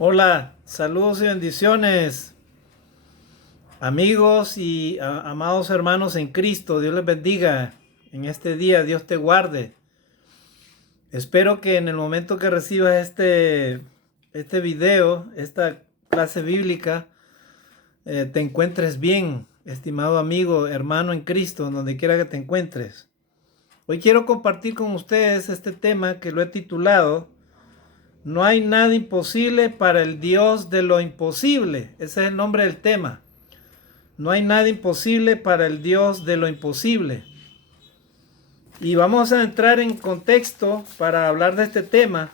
Hola, saludos y bendiciones, amigos y amados hermanos en Cristo. Dios les bendiga en este día, Dios te guarde. Espero que en el momento que recibas este video, esta clase bíblica, te encuentres bien, estimado amigo, hermano en Cristo, donde quiera que te encuentres. Hoy quiero compartir con ustedes este tema que lo he titulado No hay nada imposible para el Dios de lo imposible. Ese es el nombre del tema. No hay nada imposible para el Dios de lo imposible. Y vamos a entrar en contexto para hablar de este tema,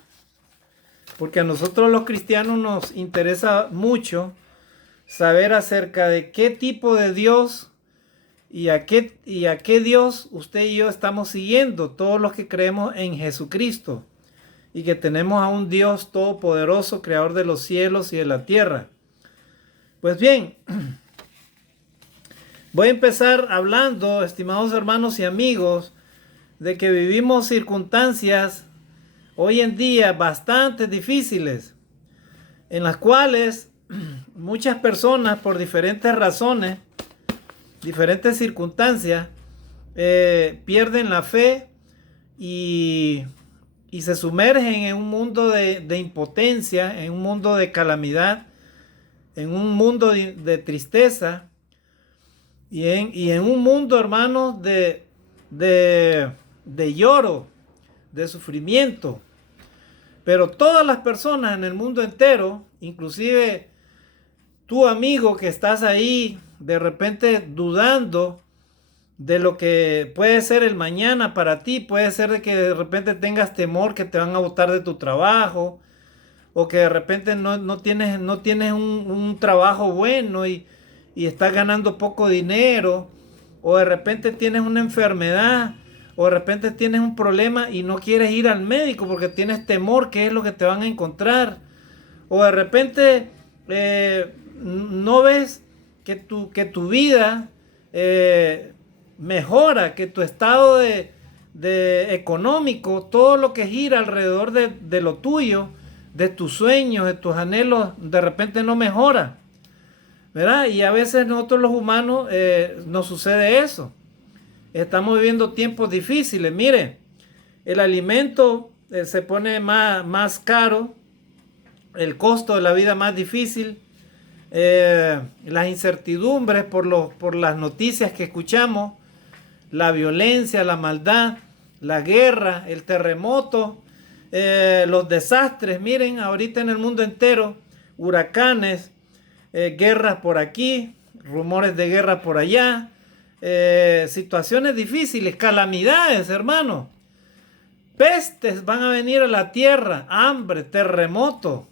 porque a nosotros los cristianos nos interesa mucho saber acerca de qué tipo de Dios y a qué Dios usted y yo estamos siguiendo, todos los que creemos en Jesucristo y que tenemos a un Dios todopoderoso, creador de los cielos y de la tierra. Pues bien, voy a empezar hablando, estimados hermanos y amigos, de que vivimos circunstancias hoy en día bastante difíciles, en las cuales muchas personas por diferentes razones, diferentes circunstancias, pierden la fe y, y se sumergen en un mundo de impotencia, en un mundo de calamidad, en un mundo de tristeza y en un mundo, hermanos, de lloro, de sufrimiento. Pero todas las personas en el mundo entero, inclusive tu amigo que estás ahí de repente dudando de lo que puede ser el mañana para ti, puede ser de que de repente tengas temor que te van a botar de tu trabajo, o que de repente no tienes un trabajo bueno y estás ganando poco dinero, o de repente tienes una enfermedad, o de repente tienes un problema y no quieres ir al médico porque tienes temor que es lo que te van a encontrar, o de repente no ves que tu vida mejora, que tu estado de económico, todo lo que gira alrededor de lo tuyo, de tus sueños, de tus anhelos, de repente no mejora, ¿verdad? Y a veces nosotros los humanos nos sucede eso. Estamos viviendo tiempos difíciles. Mire, el alimento se pone más caro, el costo de la vida más difícil, las incertidumbres por las noticias que escuchamos, la violencia, la maldad, la guerra, el terremoto, los desastres. Miren, ahorita en el mundo entero, huracanes, guerras por aquí, rumores de guerra por allá, situaciones difíciles, calamidades, hermano. Pestes van a venir a la tierra, hambre, terremoto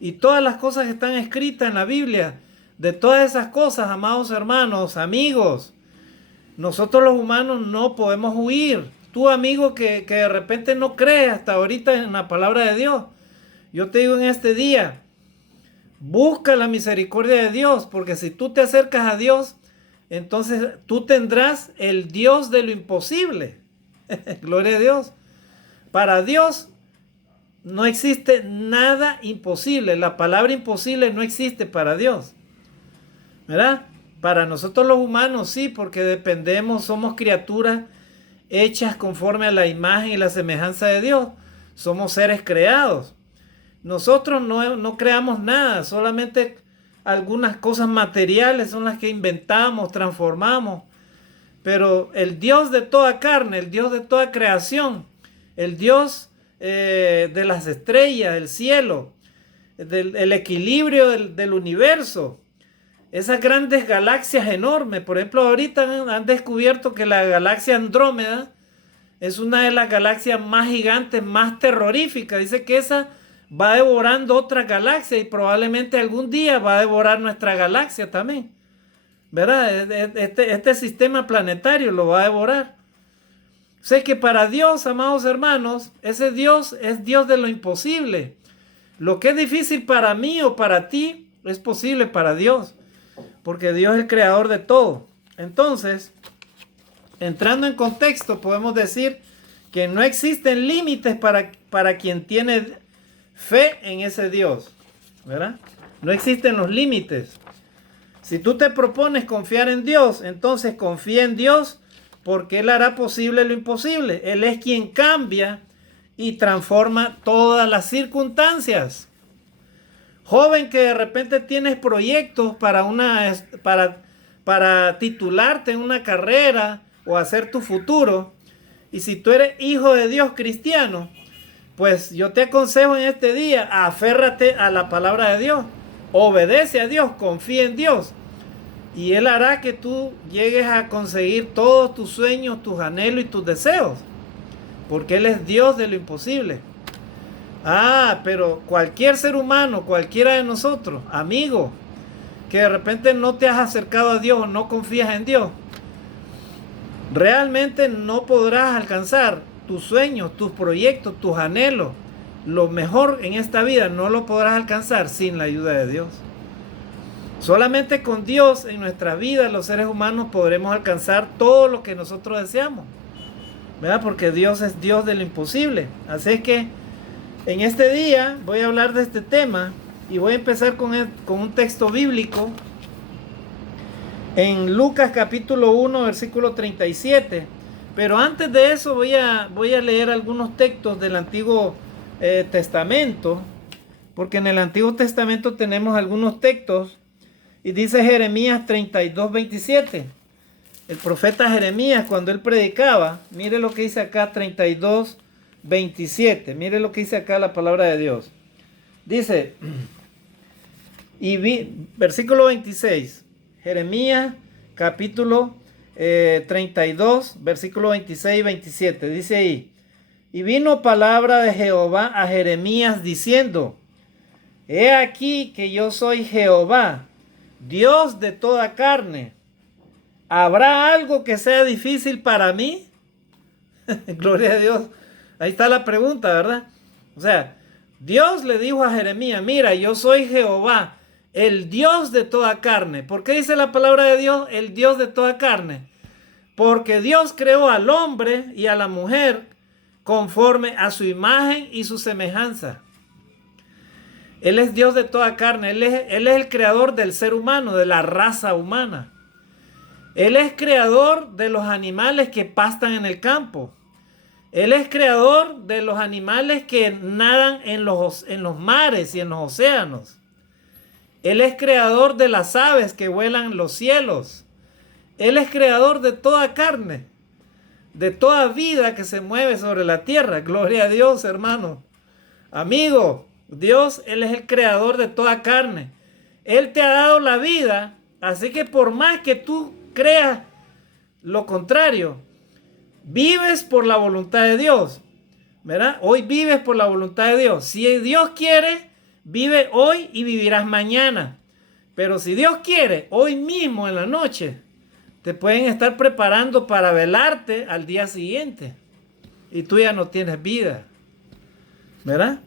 y todas las cosas que están escritas en la Biblia. De todas esas cosas, amados hermanos, amigos, nosotros los humanos no podemos huir. Tú, amigo, que de repente no crees hasta ahorita en la palabra de Dios, yo te digo en este día, busca la misericordia de Dios, porque si tú te acercas a Dios, entonces tú tendrás el Dios de lo imposible. Gloria a Dios. Para Dios no existe nada imposible. La palabra imposible no existe para Dios, ¿verdad? Para nosotros los humanos sí, porque dependemos, somos criaturas hechas conforme a la imagen y la semejanza de Dios. Somos seres creados. Nosotros no creamos nada, solamente algunas cosas materiales son las que inventamos, transformamos. Pero el Dios de toda carne, el Dios de toda creación, el Dios de las estrellas, del cielo, el equilibrio del universo, esas grandes galaxias enormes. Por ejemplo, ahorita han descubierto que la galaxia Andrómeda es una de las galaxias más gigantes, más terroríficas. Dice que esa va devorando otra galaxia y probablemente algún día va a devorar nuestra galaxia también, ¿verdad? Este sistema planetario lo va a devorar. Sé que para Dios, amados hermanos, ese Dios es Dios de lo imposible. Lo que es difícil para mí o para ti es posible para Dios, porque Dios es el creador de todo. Entonces, entrando en contexto, podemos decir que no existen límites para quien tiene fe en ese Dios. ¿verdad? No existen los límites. Si tú te propones confiar en Dios, entonces confía en Dios porque Él hará posible lo imposible. Él es quien cambia y transforma todas las circunstancias. Joven que de repente tienes proyectos para titularte en una carrera o hacer tu futuro, y si tú eres hijo de Dios cristiano, pues yo te aconsejo en este día, aférrate a la palabra de Dios, obedece a Dios, confía en Dios, y Él hará que tú llegues a conseguir todos tus sueños, tus anhelos y tus deseos, porque Él es Dios de lo imposible. Pero cualquier ser humano, cualquiera de nosotros, amigo, que de repente no te has acercado a Dios, no confías en Dios, realmente no podrás alcanzar tus sueños, tus proyectos, tus anhelos. Lo mejor en esta vida no lo podrás alcanzar sin la ayuda de Dios. Solamente con Dios en nuestra vida, los seres humanos, podremos alcanzar todo lo que nosotros deseamos, ¿verdad? Porque Dios es Dios de lo imposible. Así es que en este día voy a hablar de este tema y voy a empezar con un texto bíblico en Lucas capítulo 1 versículo 37. Pero antes de eso voy a leer algunos textos del Antiguo Testamento, porque en el Antiguo Testamento tenemos algunos textos y dice Jeremías 32, 27. El profeta Jeremías, cuando él predicaba, mire lo que dice acá 32, 27. Mire lo que dice acá la palabra de Dios. Dice, versículo 26, Jeremías capítulo 32, versículo 26 y 27. Dice ahí, y vino palabra de Jehová a Jeremías diciendo, he aquí que yo soy Jehová, Dios de toda carne. ¿Habrá algo que sea difícil para mí? Gloria a Dios. Ahí está la pregunta, ¿verdad? O sea, Dios le dijo a Jeremías, mira, yo soy Jehová, el Dios de toda carne. ¿Por qué dice la palabra de Dios, el Dios de toda carne? Porque Dios creó al hombre y a la mujer conforme a su imagen y su semejanza. Él es Dios de toda carne. Él es el creador del ser humano, de la raza humana. Él es creador de los animales que pastan en el campo. Él es creador de los animales que nadan en los mares y en los océanos. Él es creador de las aves que vuelan en los cielos. Él es creador de toda carne, de toda vida que se mueve sobre la tierra. Gloria a Dios, hermano. Amigo, Dios, Él es el creador de toda carne. Él te ha dado la vida, así que por más que tú creas lo contrario, vives por la voluntad de Dios, ¿verdad? Hoy vives por la voluntad de Dios. Si Dios quiere, vive hoy y vivirás mañana. Pero si Dios quiere, hoy mismo en la noche, te pueden estar preparando para velarte al día siguiente. Y tú ya no tienes vida, ¿verdad?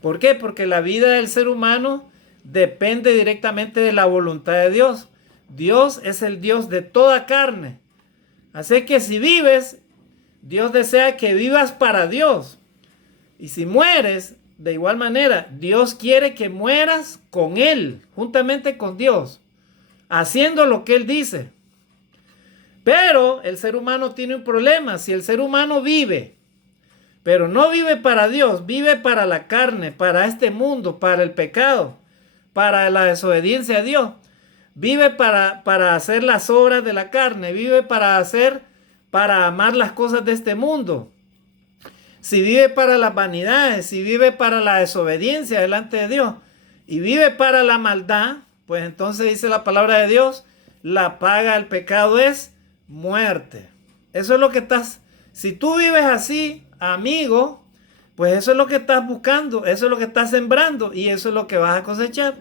¿Por qué? Porque la vida del ser humano depende directamente de la voluntad de Dios. Dios es el Dios de toda carne. Así que si vives, Dios desea que vivas para Dios. Y si mueres, de igual manera, Dios quiere que mueras con Él, juntamente con Dios, haciendo lo que Él dice. Pero el ser humano tiene un problema. Si el ser humano vive, pero no vive para Dios, vive para la carne, para este mundo, para el pecado, para la desobediencia a Dios, vive para hacer las obras de la carne, vive para amar las cosas de este mundo. Si vive para las vanidades, si vive para la desobediencia delante de Dios y vive para la maldad, pues entonces dice la palabra de Dios, la paga del pecado es muerte. Eso es lo que si tú vives así, amigo, pues eso es lo que estás buscando, eso es lo que estás sembrando y eso es lo que vas a cosechar.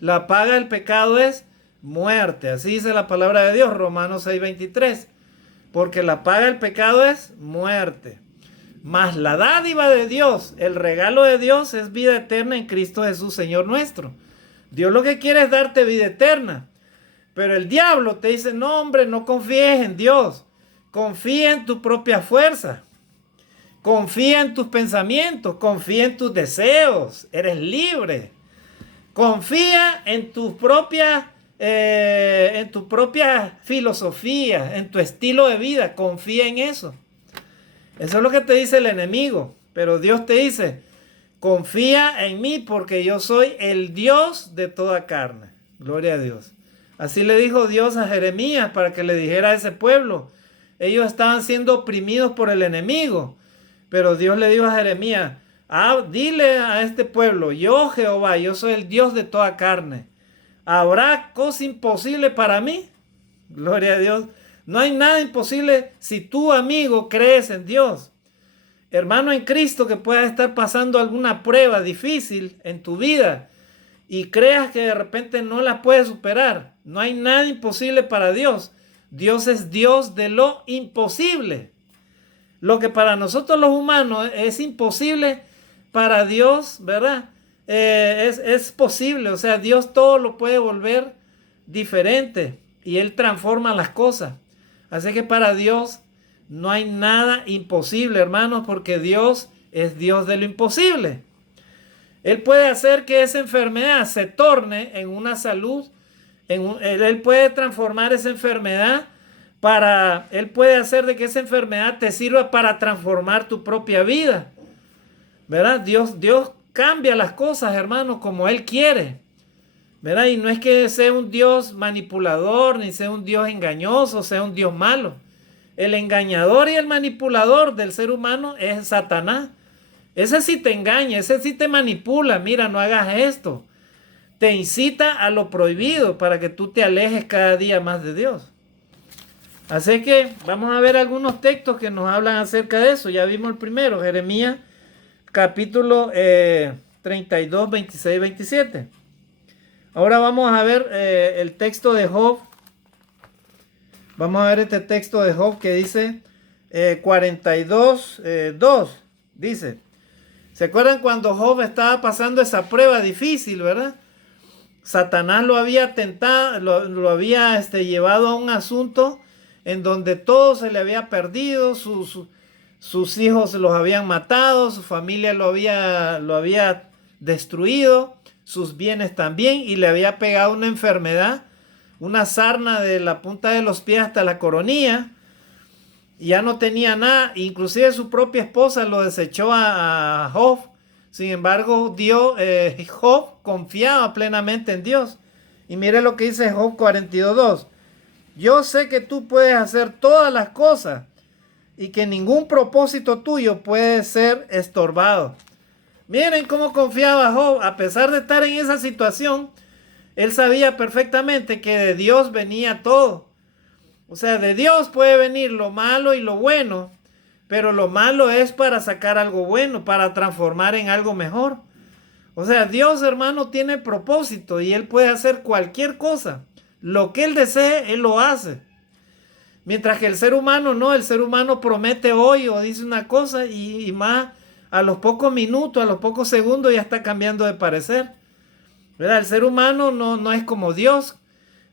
La paga del pecado es muerte. Así dice la palabra de Dios, Romanos 6:23. Porque la paga del pecado es muerte. Mas la dádiva de Dios, el regalo de Dios es vida eterna en Cristo Jesús, Señor nuestro. Dios lo que quiere es darte vida eterna. Pero el diablo te dice, no hombre, no confíes en Dios. Confía en tu propia fuerza. Confía en tus pensamientos. Confía en tus deseos. Eres libre. Confía en tu propia filosofía, en tu estilo de vida. Confía en eso. Eso es lo que te dice el enemigo. Pero Dios te dice, confía en mí porque yo soy el Dios de toda carne. Gloria a Dios. Así le dijo Dios a Jeremías para que le dijera a ese pueblo. Ellos estaban siendo oprimidos por el enemigo. Pero Dios le dijo a Jeremías, dile a este pueblo, yo Jehová, yo soy el Dios de toda carne. ¿Habrá cosa imposible para mí? Gloria a Dios. No hay nada imposible si tú, amigo, crees en Dios. Hermano en Cristo, que puedas estar pasando alguna prueba difícil en tu vida y creas que de repente no la puedes superar. No hay nada imposible para Dios. Dios es Dios de lo imposible. Lo que para nosotros los humanos es imposible, para Dios, ¿verdad? Es posible. O sea, Dios todo lo puede volver diferente y Él transforma las cosas. Así que para Dios no hay nada imposible, hermanos, porque Dios es Dios de lo imposible. Él puede hacer que esa enfermedad se torne en una salud. Él puede transformar esa enfermedad Él puede hacer de que esa enfermedad te sirva para transformar tu propia vida. ¿Verdad? Dios cambia las cosas, hermanos, como Él quiere. ¿Verdad? Y no es que sea un Dios manipulador, ni sea un Dios engañoso, sea un Dios malo. El engañador y el manipulador del ser humano es Satanás. Ese sí te engaña, ese sí te manipula. Mira, no hagas esto. Te incita a lo prohibido para que tú te alejes cada día más de Dios. Así que vamos a ver algunos textos que nos hablan acerca de eso. Ya vimos el primero, Jeremías capítulo 32, 26, 27. Ahora vamos a ver el texto de Job. Vamos a ver este texto de Job que dice 42, 2. Dice, ¿se acuerdan cuando Job estaba pasando esa prueba difícil, verdad? Satanás lo había tentado, lo había llevado a un asunto en donde todo se le había perdido, sus hijos los habían matado, su familia lo había destruido, sus bienes también, y le había pegado una enfermedad, una sarna de la punta de los pies hasta la coronilla, y ya no tenía nada, inclusive su propia esposa lo desechó a Job. Sin embargo, Job confiaba plenamente en Dios. Y mire lo que dice Job 42:2. Yo sé que tú puedes hacer todas las cosas y que ningún propósito tuyo puede ser estorbado. Miren cómo confiaba Job. A pesar de estar en esa situación, él sabía perfectamente que de Dios venía todo. O sea, de Dios puede venir lo malo y lo bueno, pero lo malo es para sacar algo bueno, para transformar en algo mejor. O sea, Dios, hermano, tiene propósito y Él puede hacer cualquier cosa. Lo que Él desee, Él lo hace. Mientras que el ser humano no, el ser humano promete hoy o dice una cosa y más a los pocos minutos, a los pocos segundos ya está cambiando de parecer. ¿Verdad? El ser humano no es como Dios.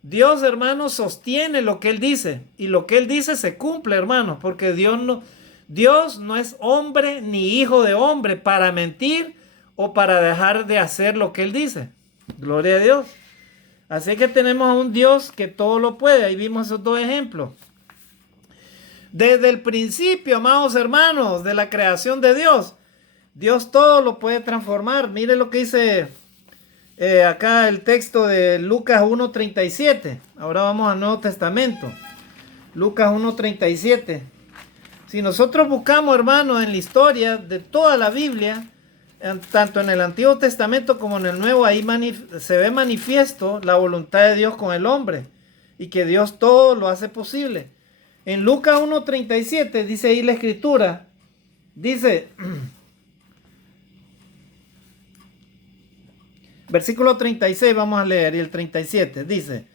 Dios, hermano, sostiene lo que Él dice y lo que Él dice se cumple, hermanos, porque Dios no es hombre ni hijo de hombre para mentir o para dejar de hacer lo que Él dice. Gloria a Dios. Así que tenemos a un Dios que todo lo puede. Ahí vimos esos dos ejemplos. Desde el principio, amados hermanos, de la creación de Dios, Dios todo lo puede transformar. Mire lo que dice acá el texto de Lucas 1:37. Ahora vamos al Nuevo Testamento. Lucas 1:37. Si nosotros buscamos, hermanos, en la historia de toda la Biblia, tanto en el Antiguo Testamento como en el Nuevo, ahí se ve manifiesto la voluntad de Dios con el hombre y que Dios todo lo hace posible. En Lucas 1:37 dice ahí la escritura, dice, versículo 36, vamos a leer, y el 37, dice,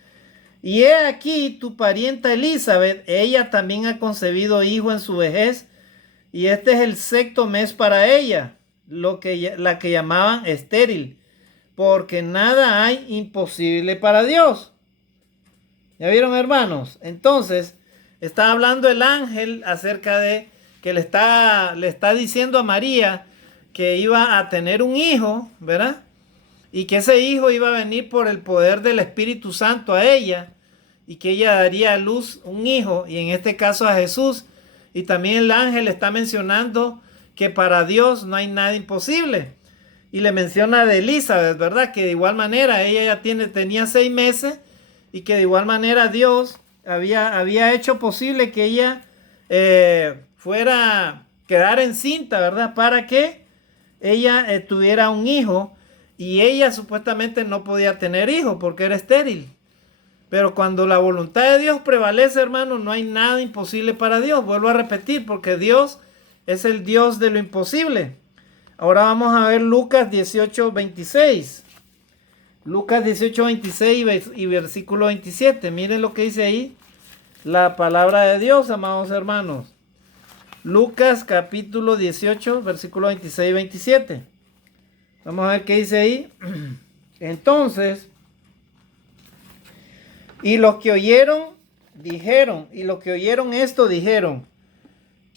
y he aquí tu parienta Elizabeth, ella también ha concebido hijo en su vejez, y este es el sexto mes para ella, la que llamaban estéril, porque nada hay imposible para Dios. ¿Ya vieron, hermanos? Entonces, está hablando el ángel acerca de que le está diciendo a María que iba a tener un hijo, ¿verdad? y que ese hijo iba a venir por el poder del Espíritu Santo a ella, y que ella daría a luz un hijo, y en este caso a Jesús. Y también el ángel está mencionando que para Dios no hay nada imposible. Y le menciona de Elizabeth, ¿verdad? Que de igual manera ella ya tenía 6 meses, y que de igual manera Dios había hecho posible que ella quedar encinta, ¿verdad? Para que ella tuviera un hijo, y ella supuestamente no podía tener hijo porque era estéril. Pero cuando la voluntad de Dios prevalece, hermano, no hay nada imposible para Dios. Vuelvo a repetir, porque Dios es el Dios de lo imposible. Ahora vamos a ver Lucas 18:26. Lucas 18:26 y versículo 27. Miren lo que dice ahí la palabra de Dios, amados hermanos. Lucas capítulo 18, versículo 26 y 27. Vamos a ver qué dice ahí. Entonces, y los que oyeron esto dijeron: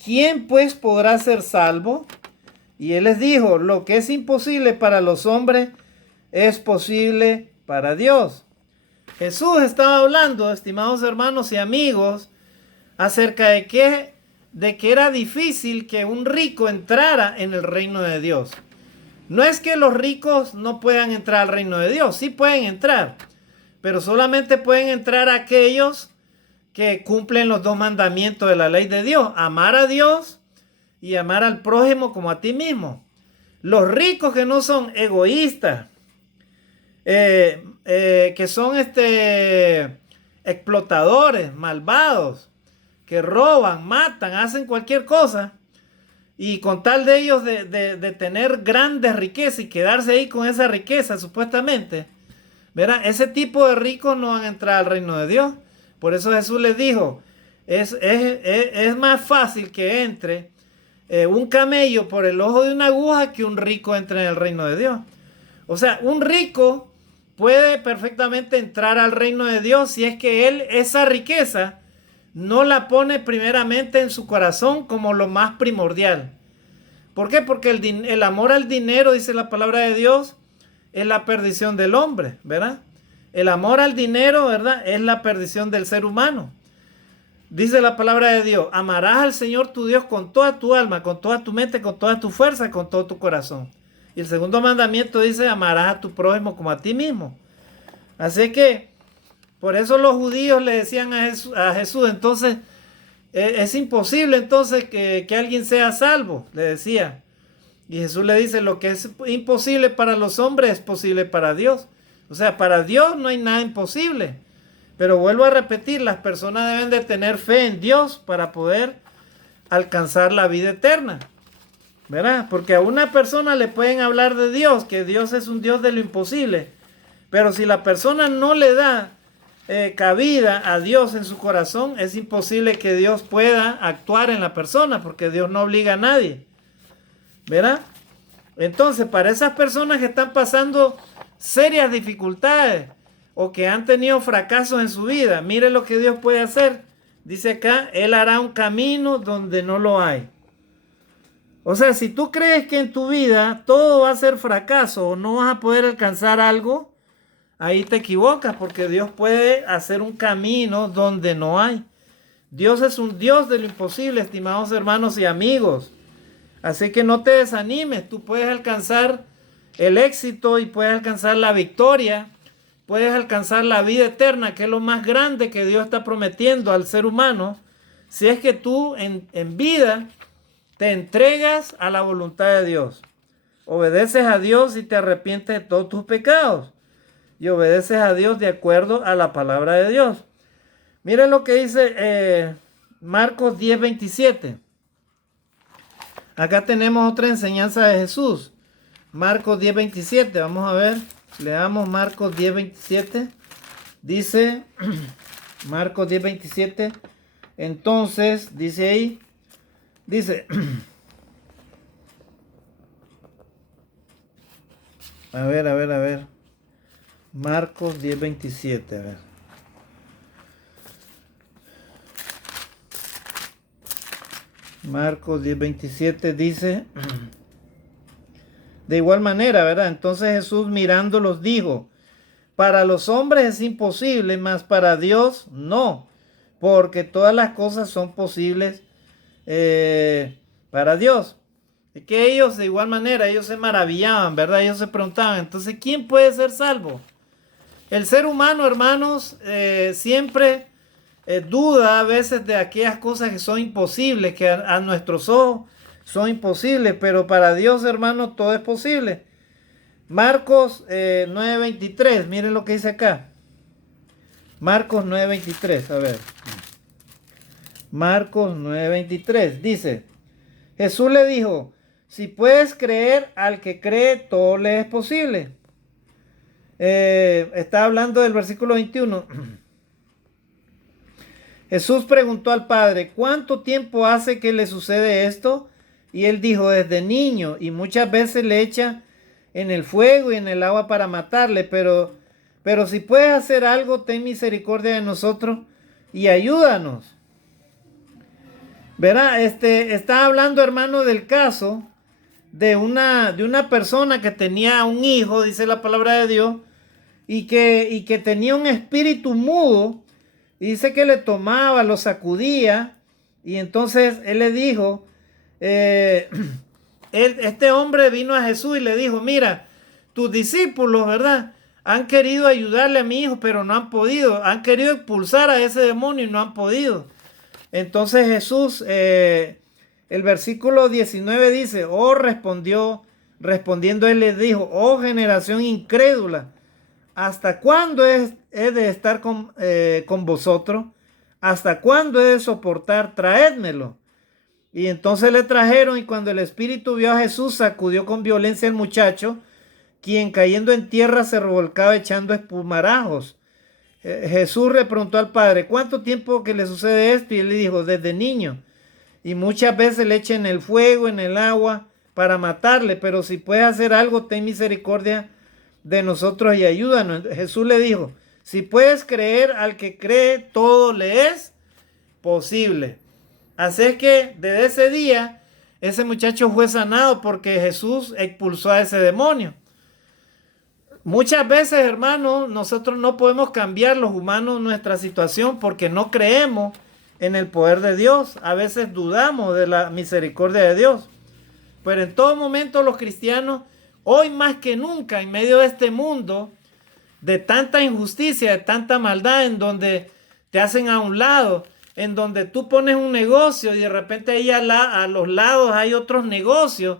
¿quién pues podrá ser salvo? Y él les dijo: lo que es imposible para los hombres es posible para Dios. Jesús estaba hablando, estimados hermanos y amigos, acerca de que era difícil que un rico entrara en el reino de Dios. No es que los ricos no puedan entrar al reino de Dios, sí pueden entrar, pero solamente pueden entrar aquellos que cumplen los 2 mandamientos de la ley de Dios: amar a Dios y amar al prójimo como a ti mismo. Los ricos que no son egoístas, que son explotadores, malvados, que roban, matan, hacen cualquier cosa, y con tal de ellos de tener grandes riquezas y quedarse ahí con esa riqueza supuestamente, ¿verdad? Ese tipo de ricos no van a entrar al reino de Dios. Por eso Jesús les dijo: es más fácil que entre un camello por el ojo de una aguja que un rico entre en el reino de Dios. O sea, un rico puede perfectamente entrar al reino de Dios si es que él esa riqueza no la pone primeramente en su corazón como lo más primordial. ¿Por qué? Porque el amor al dinero, dice la palabra de Dios, es la perdición del hombre, ¿verdad? El amor al dinero, ¿verdad?, es la perdición del ser humano. Dice la palabra de Dios: amarás al Señor tu Dios con toda tu alma, con toda tu mente, con toda tu fuerza, con todo tu corazón. Y el segundo mandamiento dice: amarás a tu prójimo como a ti mismo. Así que, por eso los judíos le decían a Jesús, entonces, es imposible entonces que alguien sea salvo, le decía. Y Jesús le dice: lo que es imposible para los hombres es posible para Dios. O sea, para Dios no hay nada imposible. Pero vuelvo a repetir, las personas deben de tener fe en Dios para poder alcanzar la vida eterna, ¿verdad? Porque a una persona le pueden hablar de Dios, que Dios es un Dios de lo imposible. Pero si la persona no le da cabida a Dios en su corazón, es imposible que Dios pueda actuar en la persona, porque Dios no obliga a nadie, ¿verdad? Entonces, para esas personas que están pasando serias dificultades o que han tenido fracasos en su vida, mire lo que Dios puede hacer. Dice acá: Él hará un camino donde no lo hay. O sea, si tú crees que en tu vida todo va a ser fracaso o no vas a poder alcanzar algo, ahí te equivocas, porque Dios puede hacer un camino donde no hay. Dios es un Dios de lo imposible, estimados hermanos y amigos. Así que no te desanimes, tú puedes alcanzar el éxito y puedes alcanzar la victoria, puedes alcanzar la vida eterna, que es lo más grande que Dios está prometiendo al ser humano, si es que tú en vida te entregas a la voluntad de Dios, obedeces a Dios y te arrepientes de todos tus pecados y obedeces a Dios de acuerdo a la palabra de Dios. Miren lo que dice Marcos 10:27. Acá tenemos otra enseñanza de Jesús. Marcos 10:27. Vamos a ver. Leamos Marcos 10:27. Dice Marcos 10:27. Entonces, dice ahí. Dice. A ver. Marcos 10:27. A ver. Marcos 10:27 dice: De igual manera, ¿verdad? Entonces Jesús mirándolos dijo, para los hombres es imposible, mas para Dios no, porque todas las cosas son posibles para Dios. Es que ellos de igual manera, ellos se maravillaban, ¿verdad? Ellos se preguntaban, entonces, ¿quién puede ser salvo? El ser humano, hermanos, siempre duda a veces de aquellas cosas que son imposibles, que a nuestros ojos son imposibles, pero para Dios, hermano, todo es posible. Marcos 9:23, miren lo que dice acá. Marcos 9:23, a ver. Marcos 9:23 dice, Jesús le dijo, si puedes creer, al que cree, todo le es posible. Está hablando del versículo 21. Jesús preguntó al Padre, ¿cuánto tiempo hace que le sucede esto? Y él dijo, desde niño, y muchas veces le echa en el fuego y en el agua para matarle, pero si puedes hacer algo, ten misericordia de nosotros y ayúdanos. Verá, está hablando, hermano, del caso de una persona que tenía un hijo, dice la palabra de Dios, y que tenía un espíritu mudo, y dice que le tomaba, lo sacudía, y entonces él le dijo, este hombre vino a Jesús y le dijo, mira, tus discípulos, ¿verdad? Han querido ayudarle a mi hijo, pero no han podido. Han querido expulsar a ese demonio y no han podido. Entonces Jesús, el versículo 19 dice, respondiendo él les dijo, oh generación incrédula, ¿hasta cuándo he de estar con vosotros? ¿Hasta cuándo he de soportar? Traédmelo. Y entonces le trajeron, y cuando el espíritu vio a Jesús, sacudió con violencia al muchacho, quien cayendo en tierra se revolcaba echando espumarajos. Jesús le preguntó al padre, ¿cuánto tiempo que le sucede esto? Y él le dijo, desde niño. Y muchas veces le echa en el fuego, en el agua, para matarle, pero si puedes hacer algo, ten misericordia de nosotros y ayúdanos. Jesús le dijo, si puedes creer, al que cree, todo le es posible. Así es que desde ese día, ese muchacho fue sanado porque Jesús expulsó a ese demonio. Muchas veces, hermanos, nosotros no podemos cambiar los humanos nuestra situación porque no creemos en el poder de Dios. A veces dudamos de la misericordia de Dios. Pero en todo momento los cristianos, hoy más que nunca, en medio de este mundo, de tanta injusticia, de tanta maldad, en donde te hacen a un lado, en donde tú pones un negocio y de repente ahí a los lados hay otros negocios,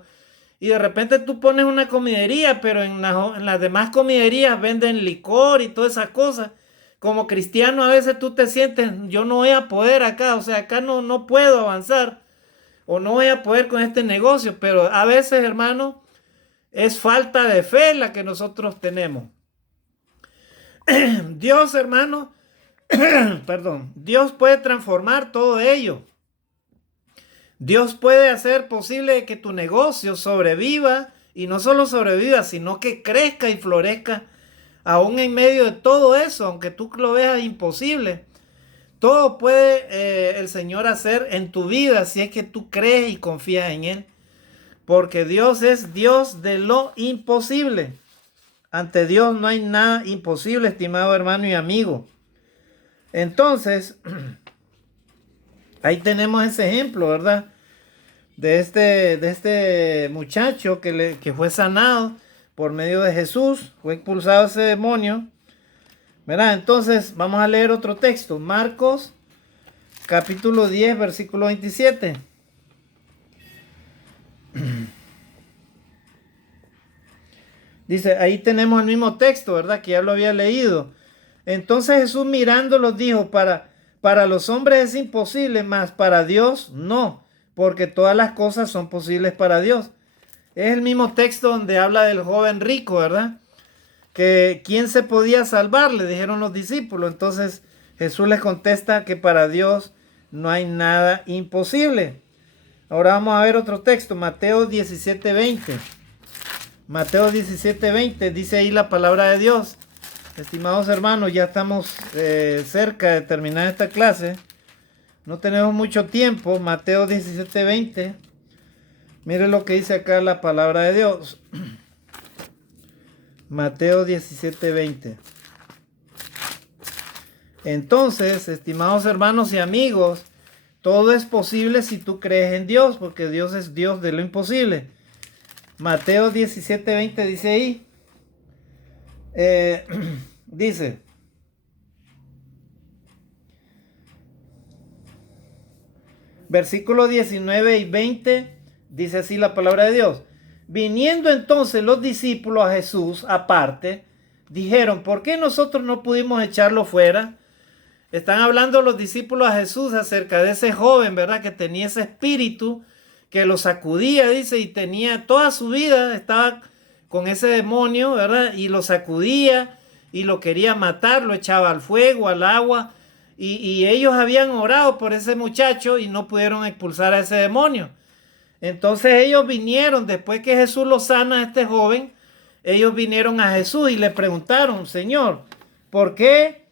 y de repente tú pones una comidería, pero en las demás comiderías venden licor y todas esas cosas. Como cristiano a veces tú te sientes, yo no voy a poder acá, o sea, acá no puedo avanzar, o no voy a poder con este negocio, pero a veces, hermano, es falta de fe la que nosotros tenemos. Dios, hermano, perdón, Dios puede transformar todo ello. Dios puede hacer posible que tu negocio sobreviva, y no solo sobreviva, sino que crezca y florezca aún en medio de todo eso, aunque tú lo veas imposible. Todo puede el Señor hacer en tu vida si es que tú crees y confías en Él. Porque Dios es Dios de lo imposible. Ante Dios no hay nada imposible, estimado hermano y amigo. Entonces, ahí tenemos ese ejemplo, ¿verdad? De este muchacho que fue sanado por medio de Jesús, fue expulsado ese demonio, ¿verdad? Entonces, vamos a leer otro texto, Marcos, capítulo 10, versículo 27. Dice, ahí tenemos el mismo texto, ¿verdad? Que ya lo había leído. Entonces Jesús mirándolos dijo, para los hombres es imposible, mas para Dios no, porque todas las cosas son posibles para Dios. Es el mismo texto donde habla del joven rico, ¿verdad? Que quién se podía salvar, le dijeron los discípulos. Entonces Jesús les contesta que para Dios no hay nada imposible. Ahora vamos a ver otro texto, Mateo 17:20. Mateo 17:20, dice ahí la palabra de Dios. Estimados hermanos, ya estamos cerca de terminar esta clase. No tenemos mucho tiempo. Mateo 17:20. Mire lo que dice acá la palabra de Dios. Mateo 17:20. Entonces, estimados hermanos y amigos, todo es posible si tú crees en Dios, porque Dios es Dios de lo imposible. Mateo 17:20 dice ahí, dice, versículos 19 y 20, dice así la palabra de Dios. Viniendo entonces los discípulos a Jesús aparte, dijeron, ¿por qué nosotros no pudimos echarlo fuera? Están hablando los discípulos a Jesús acerca de ese joven, ¿verdad? Que tenía ese espíritu que lo sacudía, dice, y tenía toda su vida, estaba con ese demonio, ¿verdad? Y lo sacudía y lo quería matar, lo echaba al fuego, al agua. Y ellos habían orado por ese muchacho y no pudieron expulsar a ese demonio. Entonces ellos vinieron, después que Jesús lo sana a este joven, ellos vinieron a Jesús y le preguntaron, Señor, ¿por qué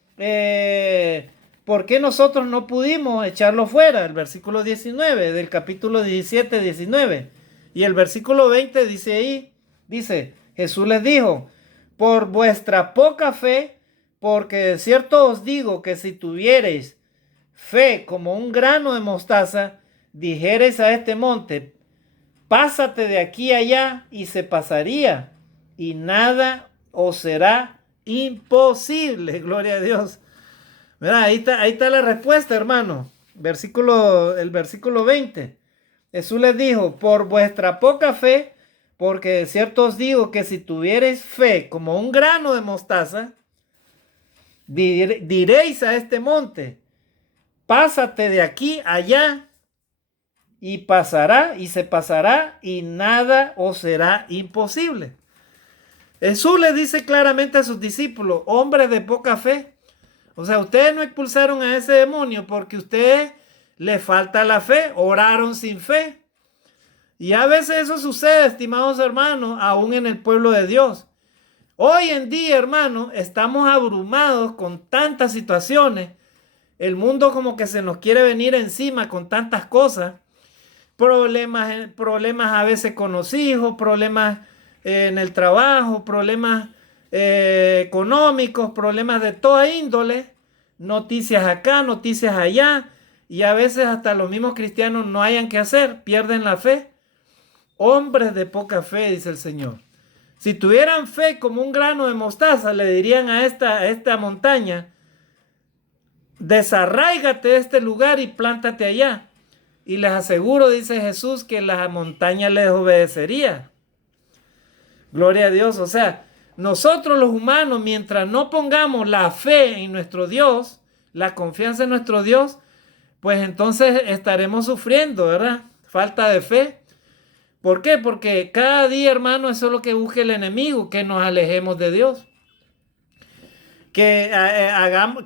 nosotros no pudimos echarlo fuera? El versículo 19 del capítulo 17, 19. Y el versículo 20 dice ahí, dice, Jesús les dijo, por vuestra poca fe, porque de cierto os digo que si tuviereis fe como un grano de mostaza, dijereis a este monte, pásate de aquí allá, y se pasaría, y nada os será imposible. Gloria a Dios. Mira, ahí está la respuesta, hermano. El versículo 20. Jesús les dijo, por vuestra poca fe, porque de cierto os digo que si tuviereis fe como un grano de mostaza, diréis a este monte, pásate de aquí allá, y pasará, y se pasará, y nada os será imposible. Jesús le dice claramente a sus discípulos, hombres de poca fe. O sea, ustedes no expulsaron a ese demonio porque a ustedes les falta la fe, oraron sin fe. Y a veces eso sucede, estimados hermanos, aún en el pueblo de Dios. Hoy en día, hermanos, estamos abrumados con tantas situaciones. El mundo como que se nos quiere venir encima con tantas cosas. Problemas a veces con los hijos, problemas en el trabajo, problemas económicos, problemas de toda índole, noticias acá, noticias allá, y a veces hasta los mismos cristianos no hayan que hacer, pierden la fe. Hombres de poca fe, dice el Señor. Si tuvieran fe como un grano de mostaza, le dirían a esta montaña, desarráigate de este lugar y plántate allá. Y les aseguro, dice Jesús, que la montaña les obedecería. Gloria a Dios. O sea, nosotros los humanos, mientras no pongamos la fe en nuestro Dios, la confianza en nuestro Dios, pues entonces estaremos sufriendo, ¿verdad? Falta de fe. ¿Por qué? Porque cada día, hermano, eso es lo que busca el enemigo, que nos alejemos de Dios. Que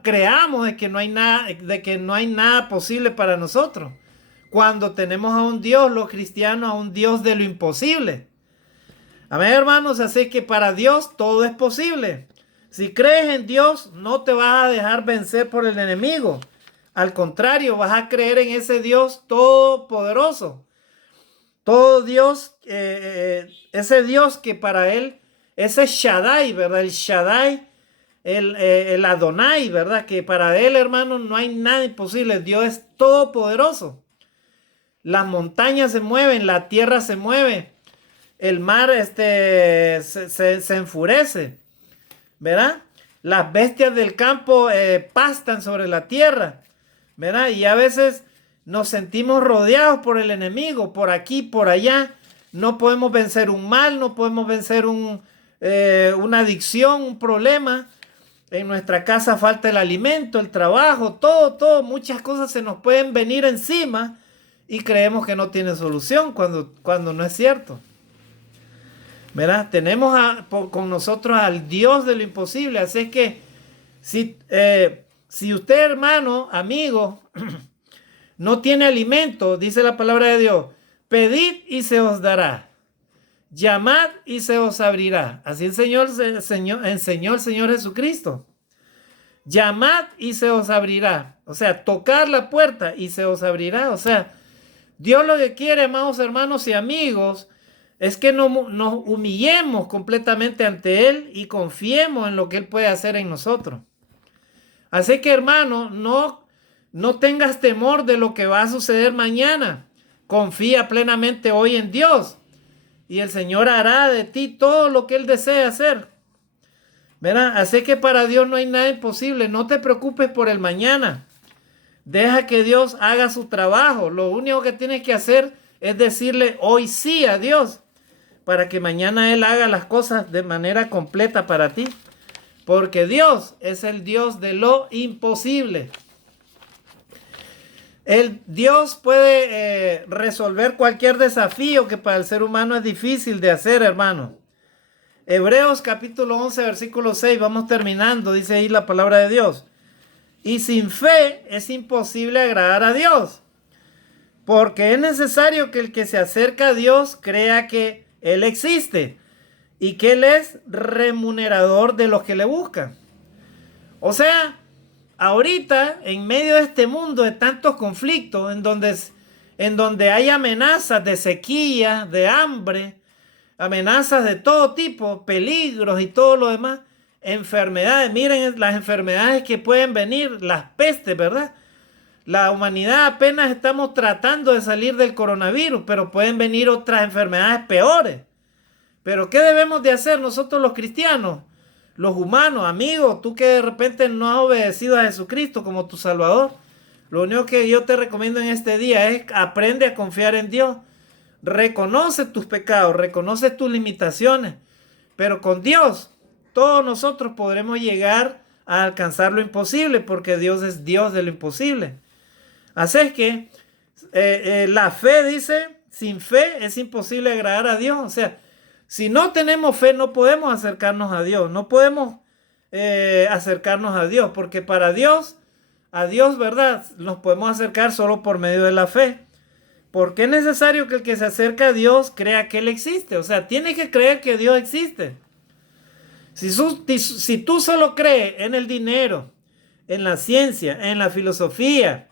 creamos de que no hay nada posible para nosotros. Cuando tenemos a un Dios, los cristianos, a un Dios de lo imposible. Amén, hermanos, así que para Dios todo es posible. Si crees en Dios, no te vas a dejar vencer por el enemigo. Al contrario, vas a creer en ese Dios todopoderoso. Todo Dios, ese Dios que para él, ese Shaddai, ¿verdad? El Shaddai, el Adonai, ¿verdad? Que para él, hermano, no hay nada imposible. Dios es todopoderoso. Las montañas se mueven, la tierra se mueve, el mar se enfurece, ¿verdad? Las bestias del campo pastan sobre la tierra, ¿verdad? Y a veces nos sentimos rodeados por el enemigo, por aquí, por allá. No podemos vencer un mal, no podemos vencer una adicción, un problema. En nuestra casa falta el alimento, el trabajo, todo, muchas cosas se nos pueden venir encima. Y creemos que no tiene solución cuando no es cierto. ¿Verdad? Tenemos con nosotros al Dios de lo imposible. Así es que si usted, hermano, amigo, no tiene alimento, dice la palabra de Dios, pedid y se os dará. Llamad y se os abrirá. Así enseñó el Señor Jesucristo. Llamad y se os abrirá. O sea, tocar la puerta y se os abrirá. O sea, Dios lo que quiere, amados hermanos y amigos, es que nos humillemos completamente ante Él y confiemos en lo que Él puede hacer en nosotros. Así que, hermano, no tengas temor de lo que va a suceder mañana. Confía plenamente hoy en Dios y el Señor hará de ti todo lo que Él desea hacer. ¿Verdad? Así que para Dios no hay nada imposible. No te preocupes por el mañana. Deja que Dios haga su trabajo. Lo único que tienes que hacer es decirle hoy sí a Dios, para que mañana Él haga las cosas de manera completa para ti. Porque Dios es el Dios de lo imposible. Dios puede resolver cualquier desafío que para el ser humano es difícil de hacer, hermano. Hebreos capítulo 11, versículo 6, vamos terminando, dice ahí la palabra de Dios. Y sin fe es imposible agradar a Dios, porque es necesario que el que se acerca a Dios crea que Él existe y que Él es remunerador de los que le buscan. O sea, ahorita, en medio de este mundo de tantos conflictos, en donde hay amenazas de sequía, de hambre, amenazas de todo tipo, peligros y todo lo demás, enfermedades. Miren las enfermedades que pueden venir, las pestes, ¿verdad? La humanidad apenas estamos tratando de salir del coronavirus, pero pueden venir otras enfermedades peores. Pero ¿qué debemos de hacer nosotros los cristianos? Los humanos, amigos, tú que de repente no has obedecido a Jesucristo como tu Salvador. Lo único que yo te recomiendo en este día es aprende a confiar en Dios. Reconoce tus pecados, reconoce tus limitaciones, pero con Dios todos nosotros podremos llegar a alcanzar lo imposible, porque Dios es Dios de lo imposible. Así es que la fe dice, sin fe es imposible agradar a Dios. O sea, si no tenemos fe no podemos acercarnos a Dios, no podemos acercarnos a Dios, porque para Dios, a Dios, ¿verdad? Nos podemos acercar solo por medio de la fe. Porque es necesario que el que se acerca a Dios crea que Él existe. O sea, tiene que creer que Dios existe. Si tú solo crees en el dinero, en la ciencia, en la filosofía,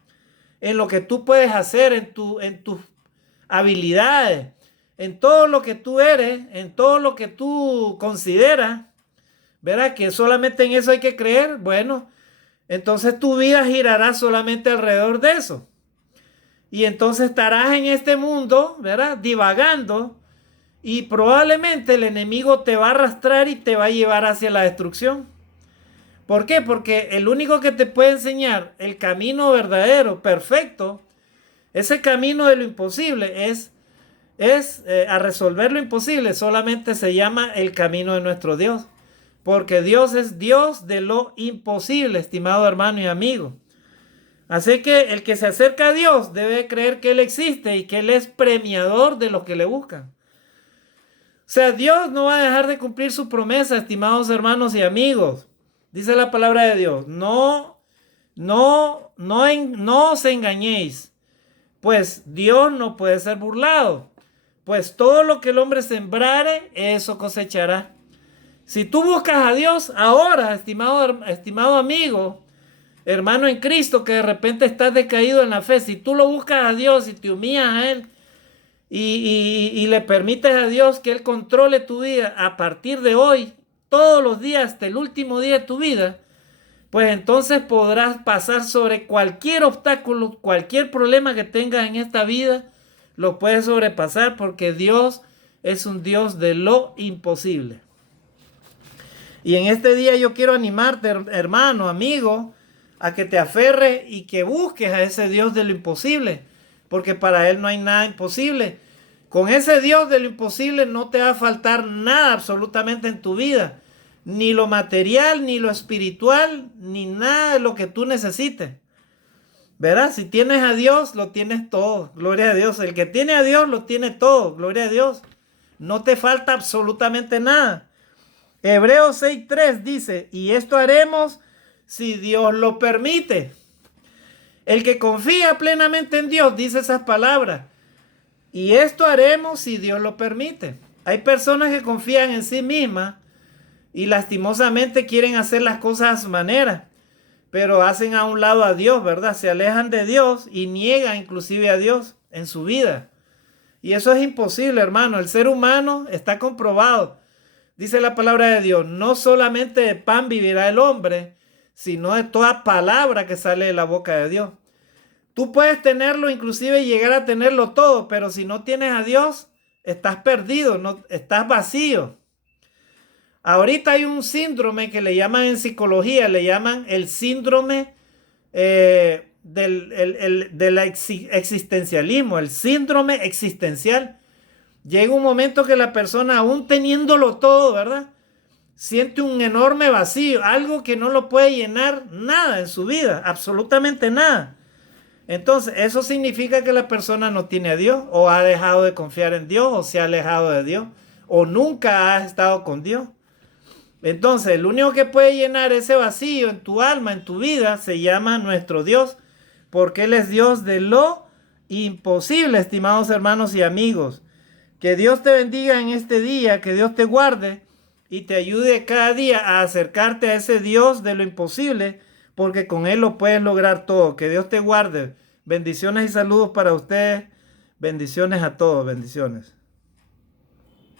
en lo que tú puedes hacer, en tus habilidades, en todo lo que tú eres, en todo lo que tú consideras, ¿verdad? Que solamente en eso hay que creer. Bueno, entonces tu vida girará solamente alrededor de eso. Y entonces estarás en este mundo, ¿verdad? Divagando, y probablemente el enemigo te va a arrastrar y te va a llevar hacia la destrucción. ¿Por qué? Porque el único que te puede enseñar el camino verdadero, perfecto, ese camino de lo imposible es a resolver lo imposible, solamente se llama el camino de nuestro Dios. Porque Dios es Dios de lo imposible, estimado hermano y amigo. Así que el que se acerca a Dios debe creer que Él existe y que Él es premiador de los que le buscan. O sea, Dios no va a dejar de cumplir su promesa, estimados hermanos y amigos. Dice la palabra de Dios, no os engañéis, pues Dios no puede ser burlado. Pues todo lo que el hombre sembrare, eso cosechará. Si tú buscas a Dios ahora, estimado amigo, hermano en Cristo, que de repente estás decaído en la fe, si tú lo buscas a Dios y te humillas a Él y le permites a Dios que Él controle tu vida a partir de hoy, todos los días hasta el último día de tu vida, pues entonces podrás pasar sobre cualquier obstáculo, cualquier problema que tengas en esta vida, lo puedes sobrepasar, porque Dios es un Dios de lo imposible. Y en este día yo quiero animarte, hermano, amigo, a que te aferres y que busques a ese Dios de lo imposible, porque para Él no hay nada imposible. Con ese Dios de lo imposible no te va a faltar nada absolutamente en tu vida, ni lo material, ni lo espiritual, ni nada de lo que tú necesites. ¿Verdad? Si tienes a Dios, lo tienes todo. Gloria a Dios. El que tiene a Dios, lo tiene todo. Gloria a Dios. No te falta absolutamente nada. Hebreos 6:3 dice, y esto haremos si Dios lo permite. El que confía plenamente en Dios dice esas palabras. Y esto haremos si Dios lo permite. Hay personas que confían en sí mismas y lastimosamente quieren hacer las cosas a su manera, pero hacen a un lado a Dios, ¿verdad? Se alejan de Dios y niegan inclusive a Dios en su vida. Y eso es imposible, hermano. El ser humano está comprobado. Dice la palabra de Dios, no solamente de pan vivirá el hombre, sino de toda palabra que sale de la boca de Dios. Tú puedes tenerlo, inclusive llegar a tenerlo todo, pero si no tienes a Dios, estás perdido, no, estás vacío. Ahorita hay un síndrome que le llaman en psicología, le llaman el síndrome del existencialismo, el síndrome existencial. Llega un momento que la persona, aún teniéndolo todo, ¿verdad?, siente un enorme vacío, algo que no lo puede llenar nada en su vida, absolutamente nada. Entonces, eso significa que la persona no tiene a Dios, o ha dejado de confiar en Dios, o se ha alejado de Dios, o nunca ha estado con Dios. Entonces, el único que puede llenar ese vacío en tu alma, en tu vida, se llama nuestro Dios, porque Él es Dios de lo imposible, estimados hermanos y amigos. Que Dios te bendiga en este día, que Dios te guarde y te ayude cada día a acercarte a ese Dios de lo imposible, porque con Él lo puedes lograr todo. Que Dios te guarde. Bendiciones y saludos para ustedes. Bendiciones a todos. Bendiciones.